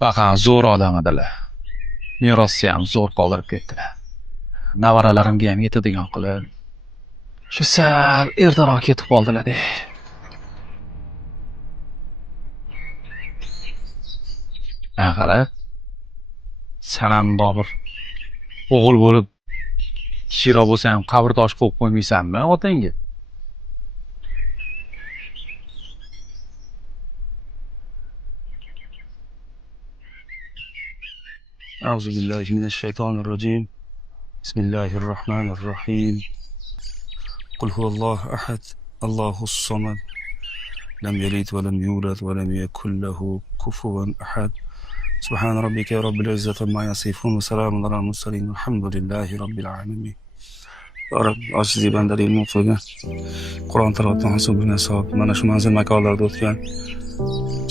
Faqat zo'r odam edilar. Merosni ham zo'r qoldirib ketdilar. Nevaralarimga ham yetadigan qilib, shu sal ertaroq ketib qoldilar-da. Qara, san ham Bobur o'g'il bo'lib, kishiro bo'lsa ham qabrtosh qo'yib qo'ymaysanmi otangga? أعوذ بالله من الشيطان الرجيم بسم الله الرحمن الرحيم قل هو الله أحد الله الصمد لم يلد ولم يولد ولم يكن له كفوا أحد سبحان ربك رب العزة عما يصفون وسلام على المرسلين والحمد لله رب العالمين. Ya Rabbi, ojiz bandalaring muvaffaqiyat. Qur'on tilovatdan hasil bo'lgan savob mana shu manzil makonlarda o'tgan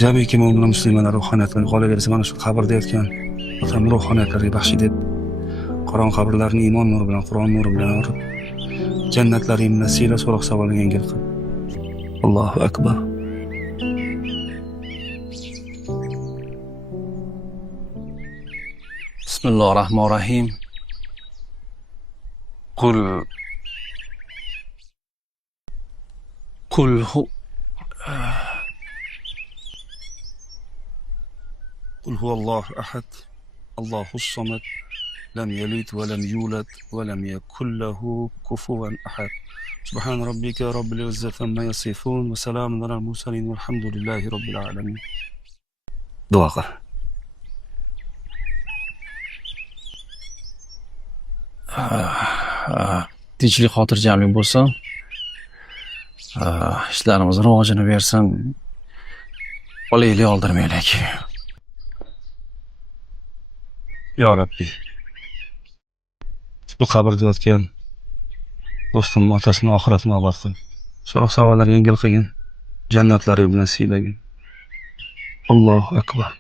jamiki mo'min muslimanlar ruhoniyatlariga qolaversa mana shu qabrda yotgan otam ruhoniyatlariga baxsh deb Qur'on qabrlarini iymon nuri bilan Qur'on nuri bilan yorib jannatlaring nasila so'roq savoliga yengil qil. Allohu akbar. Bismillahirrahmanirrahim. قل هو الله أحد الله الصمد لم يلد ولم يولد ولم يكن له كفوا أحد سبحان ربك رب العزة عما يصفون وسلام على المرسلين والحمد لله رب العالمين. دعاء tinchlik xotirjamlik bo'lsin. Ishlarimiz rivojini bersin. Olaylik oldirmaylik. Ya Rabbi, bu qabrda yotgan do'stim otasini oxiratini obod qil. So'roq savollarga yengil qilgin. Jannatlari bilan siylagin. Allohu akbar.